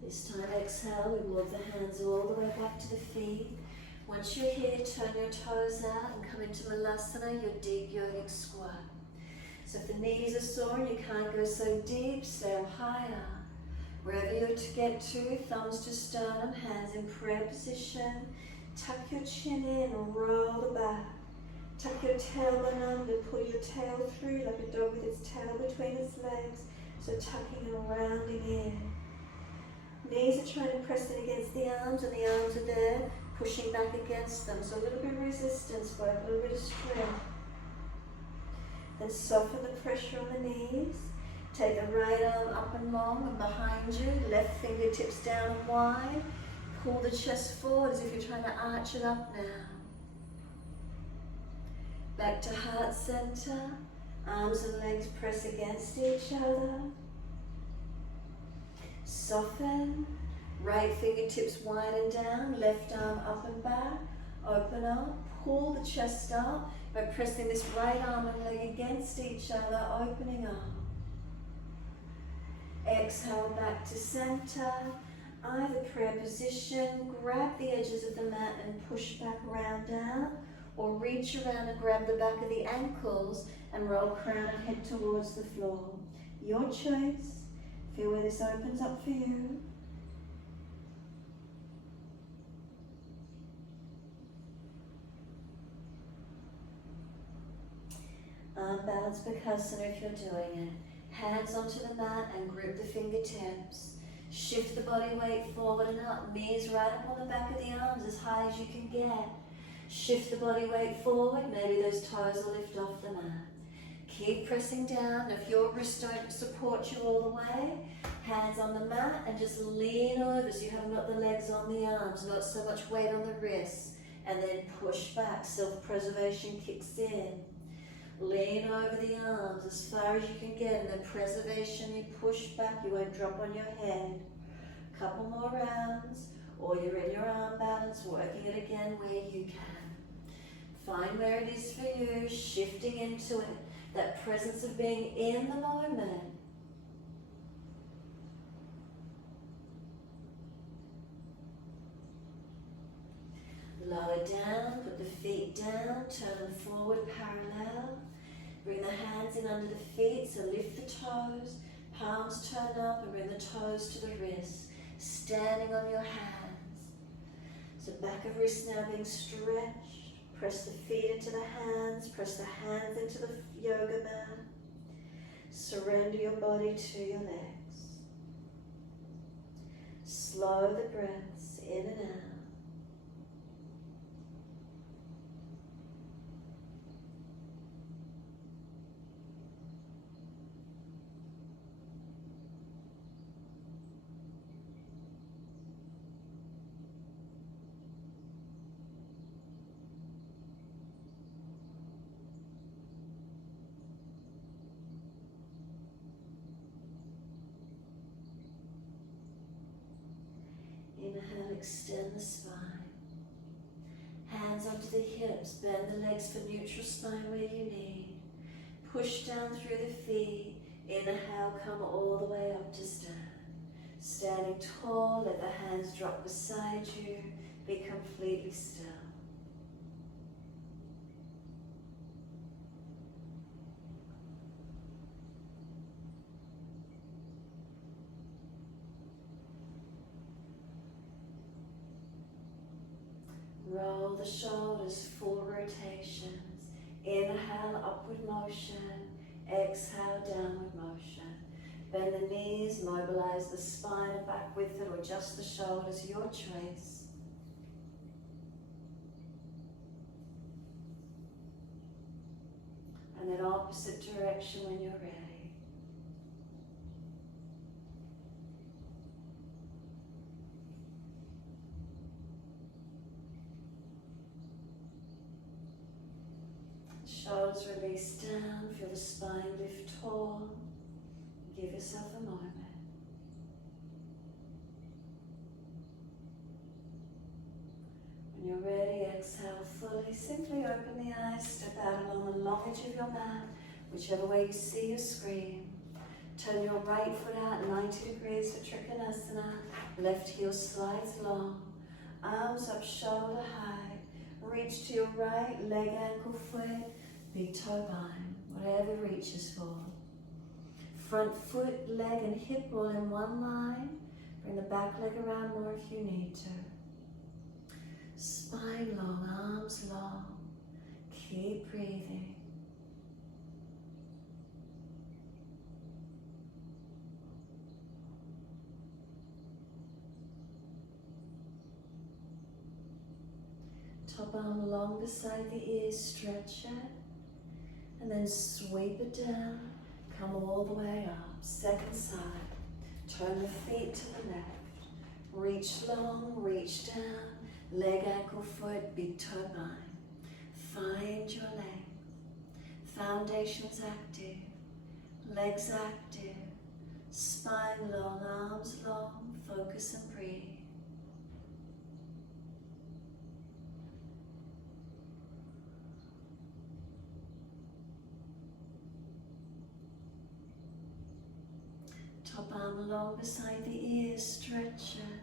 This time exhale, we walk the hands all the way back to the feet. Once you're here, turn your toes out and come into Malasana, your deep yogic squat. So if the knees are sore and you can't go so deep, stay higher. Wherever you're to get to, thumbs to sternum, hands in prayer position. Tuck your chin in and roll the back. Tuck your tailbone under, pull your tail through like a dog with its tail between its legs. So tucking and rounding in. Knees are trying to press in against the arms and the arms are there, pushing back against them. So a little bit of resistance, but a little bit of strength. Then soften the pressure on the knees. Take the right arm up and long and behind you, left fingertips down and wide. Pull the chest forward as if you're trying to arch it up now. Back to heart center. Arms and legs press against each other. Soften, right fingertips widen down, left arm up and back, open up, pull the chest up by pressing this right arm and leg against each other, opening up. Exhale back to center, either prayer position, grab the edges of the mat and push back around down, or reach around and grab the back of the ankles and roll crown and head towards the floor. Your choice. Feel where this opens up for you. Arm balance Bakasana if you're doing it. Hands onto the mat and grip the fingertips. Shift the body weight forward and up. Knees right up on the back of the arms as high as you can get. Shift the body weight forward. Maybe those toes will lift off the mat. Keep pressing down. If your wrists don't support you all the way, hands on the mat and just lean over so you haven't got the legs on the arms, not so much weight on the wrists. And then push back. Self-preservation kicks in. Lean over the arms as far as you can get, and then preservation, you push back, you won't drop on your head. Couple more rounds, or you're in your arm balance, working it again where you can. Find where it is for you, shifting into it. That presence of being in the moment. Lower down, put the feet down, turn them forward parallel. Bring the hands in under the feet, so lift the toes, Palms turn up and bring the toes to the wrists. Standing on your hands. So back of wrist now being stretched. Press the feet into the hands. Press the hands into the yoga mat. Surrender your body to your legs. Slow the breaths in and out. Inhale, extend the spine. Hands onto the hips, bend the legs for neutral spine where you need. Push down through the feet. Inhale, come all the way up to stand. Standing tall, let the hands drop beside you. Be completely still. Roll the shoulders, full rotations. Inhale, upward motion. Exhale, downward motion. Bend the knees, mobilize the spine and back with it, or just the shoulders, your choice. And then opposite direction when you're ready. Shoulders release down, feel the spine lift tall. Give yourself a moment. When you're ready, exhale fully. Simply open the eyes, step out along the long edge of your mat, whichever way you see your screen. Turn your right foot out 90 degrees for Trikonasana. Left heel slides long. Arms up shoulder high. Reach to your right, leg, ankle, foot. Big toe bind, whatever reaches for. Front foot, leg and hip all in one line. Bring the back leg around more if you need to. Spine long, arms long. Keep breathing. Top arm long beside the ears, stretch it. And then sweep it down, come all the way up. Second side, turn the feet to the left. Reach long, reach down, leg, ankle, foot, big toe bind. Find your length. Foundations active, legs active, spine long, arms long, focus and breathe. Top arm along beside the ears, stretch it.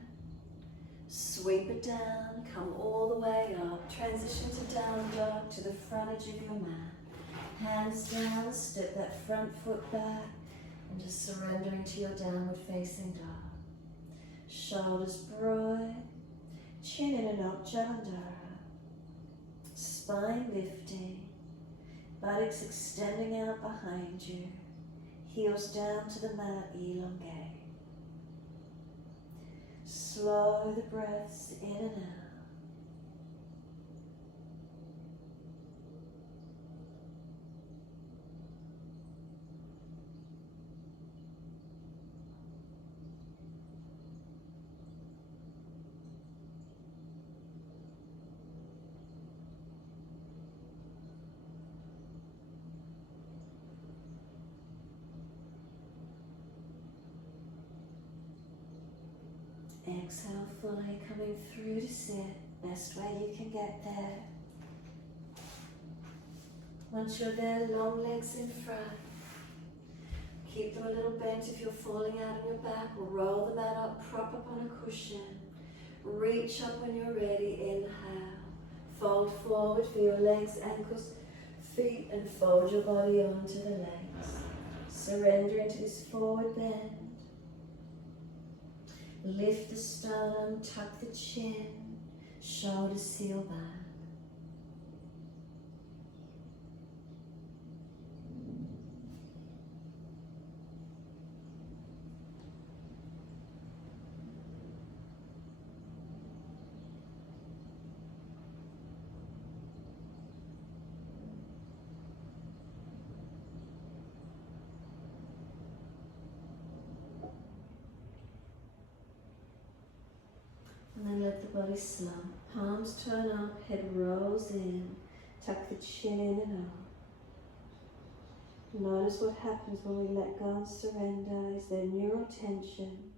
Sweep it down, come all the way up. Transition to down dog to the front edge of your mat. Hands down, step that front foot back and just surrender into your downward facing dog. Shoulders broad, chin in and up, Jalandhara. Spine lifting, buttocks extending out behind you. Heels down to the mat, elongate. Slow the breaths in and out. Exhale fully, coming through to sit, best way you can get there. Once you're there, long legs in front. Keep them a little bent if you're falling out on your back, or roll the mat up, prop up on a cushion. Reach up when you're ready, inhale. Fold forward for your legs, ankles, feet, and fold your body onto the legs. Surrender into this forward bend. Lift the sternum, tuck the chin, shoulders seal back. And then let the body slump. Palms turn up, head rolls in. Tuck the chin in and out. Notice what happens when we let go and surrender. Is there neural tension?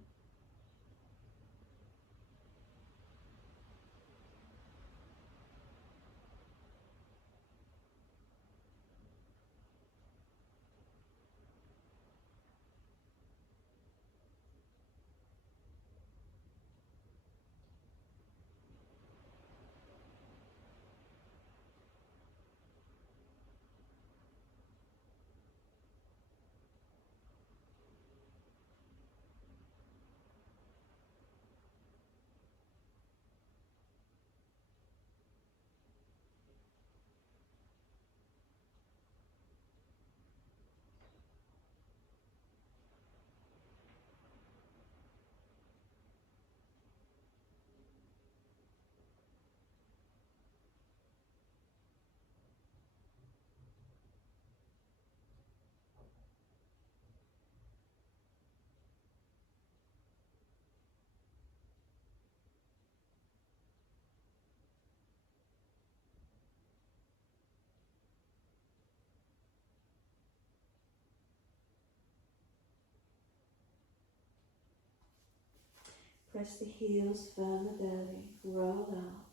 Press the heels, firm the belly, roll out.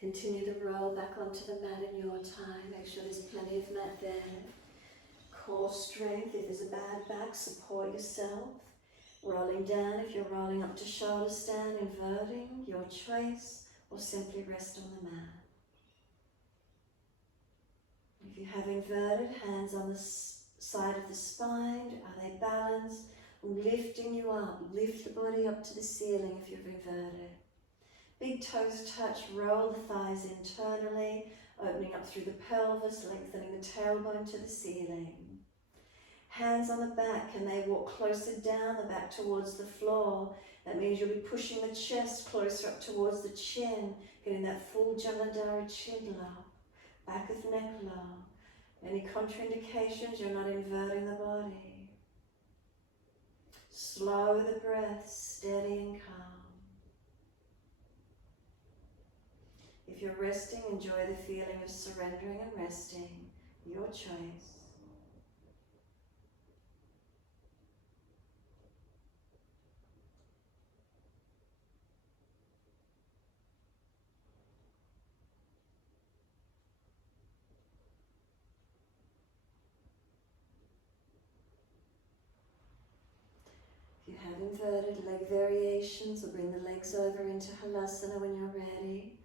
Continue to roll back onto the mat in your time. Make sure there's plenty of mat there. Core strength. If there's a bad back, support yourself. Rolling down if you're rolling up to shoulder stand, inverting, your choice, or simply rest on the mat. If you have inverted, hands on the side of the spine, are they balanced? Lifting you up, lift the body up to the ceiling if you've inverted. Big toes touch, roll the thighs internally, opening up through the pelvis, lengthening the tailbone to the ceiling. Hands on the back, can they walk closer down the back towards the floor? That means you'll be pushing the chest closer up towards the chin, getting that full Jalandhara chin low, back of neck low. Any contraindications, you're not inverting the body. Slow the breath, steady and calm. If you're resting, enjoy the feeling of surrendering and resting, your choice. If you have inverted leg variations, or bring the legs over into Halasana when you're ready.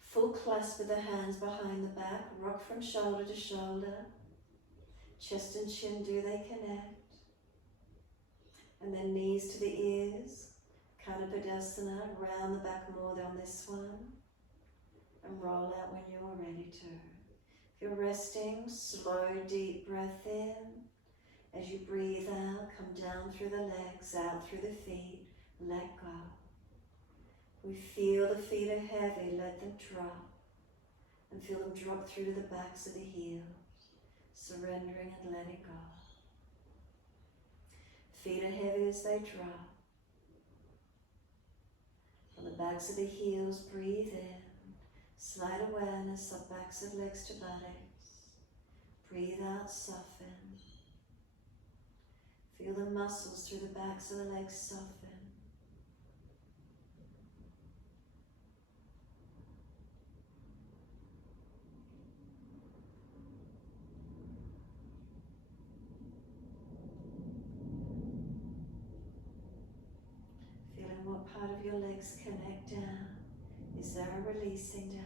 Full clasp with the hands behind the back, rock from shoulder to shoulder. Chest and chin, do they connect? And then knees to the ears. Kanapadasana, round the back more on this one. And roll out when you're ready to. If you're resting, slow, deep breath in. As you breathe out, come down through the legs, out through the feet, let go. We feel the feet are heavy, let them drop. And feel them drop through to the backs of the heels, surrendering and letting go. Feet are heavy as they drop. From the backs of the heels, breathe in. Slight awareness of backs of legs to buttocks. Breathe out, soften. Feel the muscles through the backs of the legs soften. Feeling what part of your legs connect down. Is there a releasing down?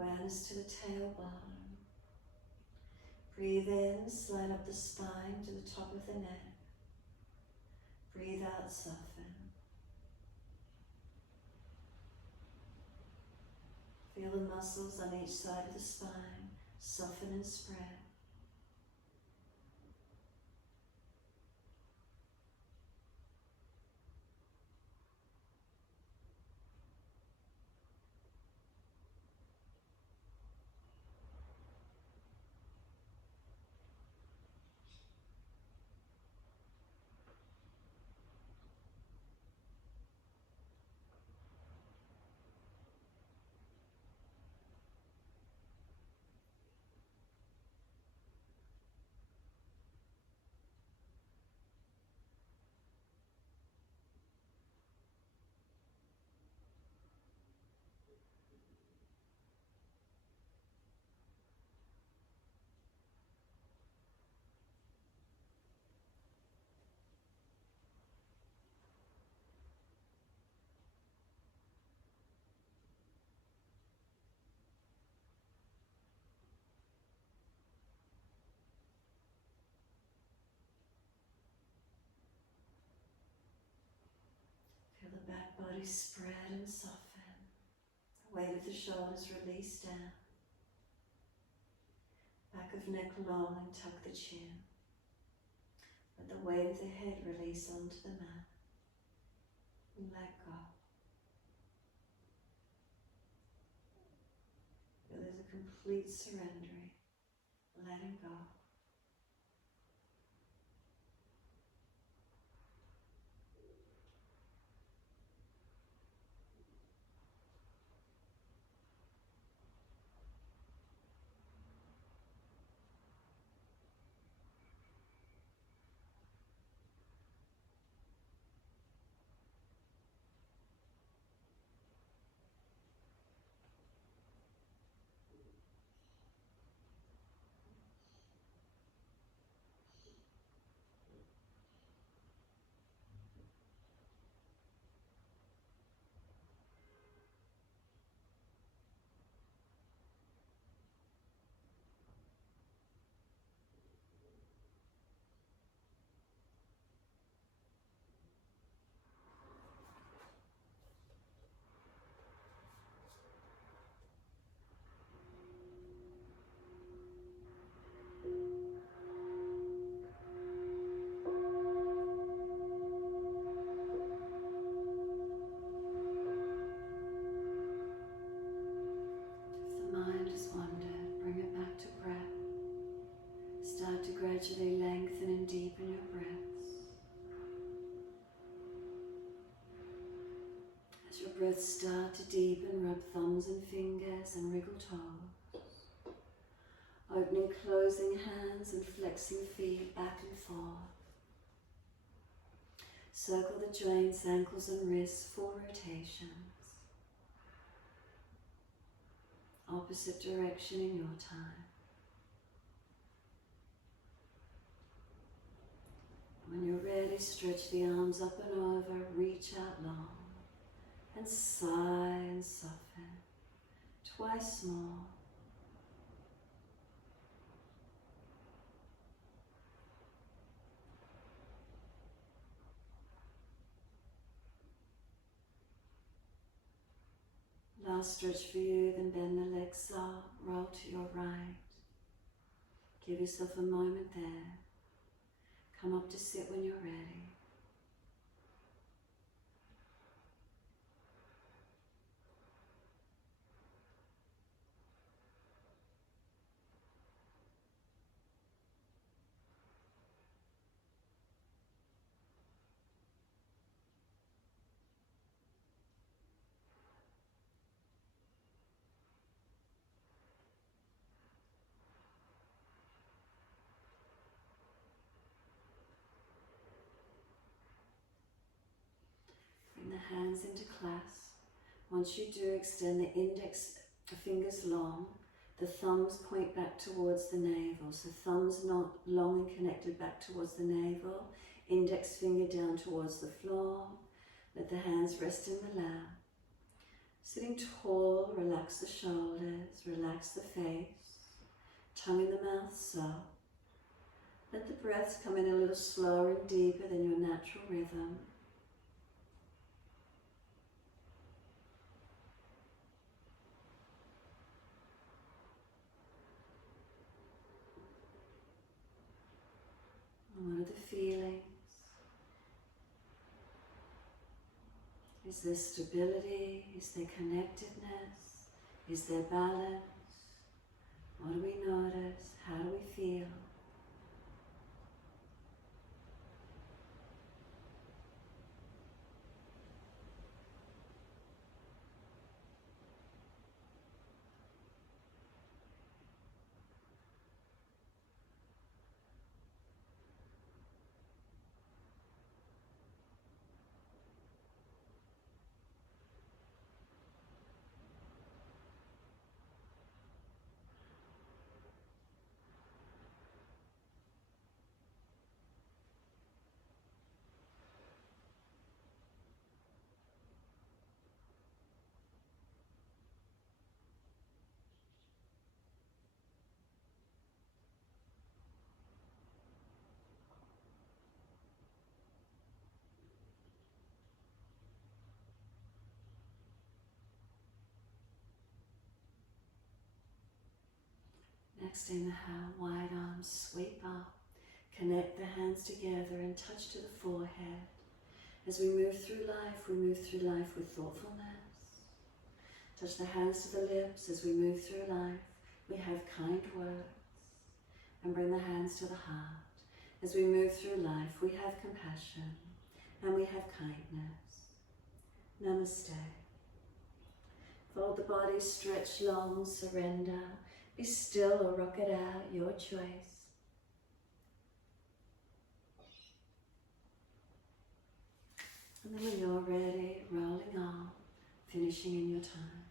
awareness to the tailbone. Breathe in, slide up the spine to the top of the neck. Breathe out, soften. Feel the muscles on each side of the spine soften and spread. Feel the back body spread and soften. The weight of the shoulders release down. Back of neck long and tuck the chin. Let the weight of the head release onto the mat. And let go. Feel there's a complete surrendering, letting go. Gradually lengthen and deepen your breaths. As your breaths start to deepen, rub thumbs and fingers and wriggle toes. Opening, closing hands and flexing feet back and forth. Circle the joints, ankles and wrists, 4 rotations. Opposite direction in your time. When you're ready, stretch the arms up and over, reach out long, and sigh and soften. Twice more. Last stretch for you, then bend the legs up, roll to your right. Give yourself a moment there. Come up to sit when you're ready. Hands into clasp. Once you do, extend the index fingers long. The thumbs point back towards the navel. So thumbs not long and connected back towards the navel. Index finger down towards the floor. Let the hands rest in the lap. Sitting tall, relax the shoulders, relax the face, tongue in the mouth soft. Let the breaths come in a little slower and deeper than your natural rhythm. And what are the feelings? Is there stability? Is there connectedness? Is there balance? What do we notice? How do we feel? Next, inhale, wide arms sweep up. Connect the hands together and touch to the forehead. As we move through life with thoughtfulness. Touch the hands to the lips as we move through life. We have kind words. And bring the hands to the heart. As we move through life, we have compassion and we have kindness. Namaste. Fold the body, stretch long, surrender. Be still or rock it out, your choice. And then when you're ready, rolling on, finishing in your time.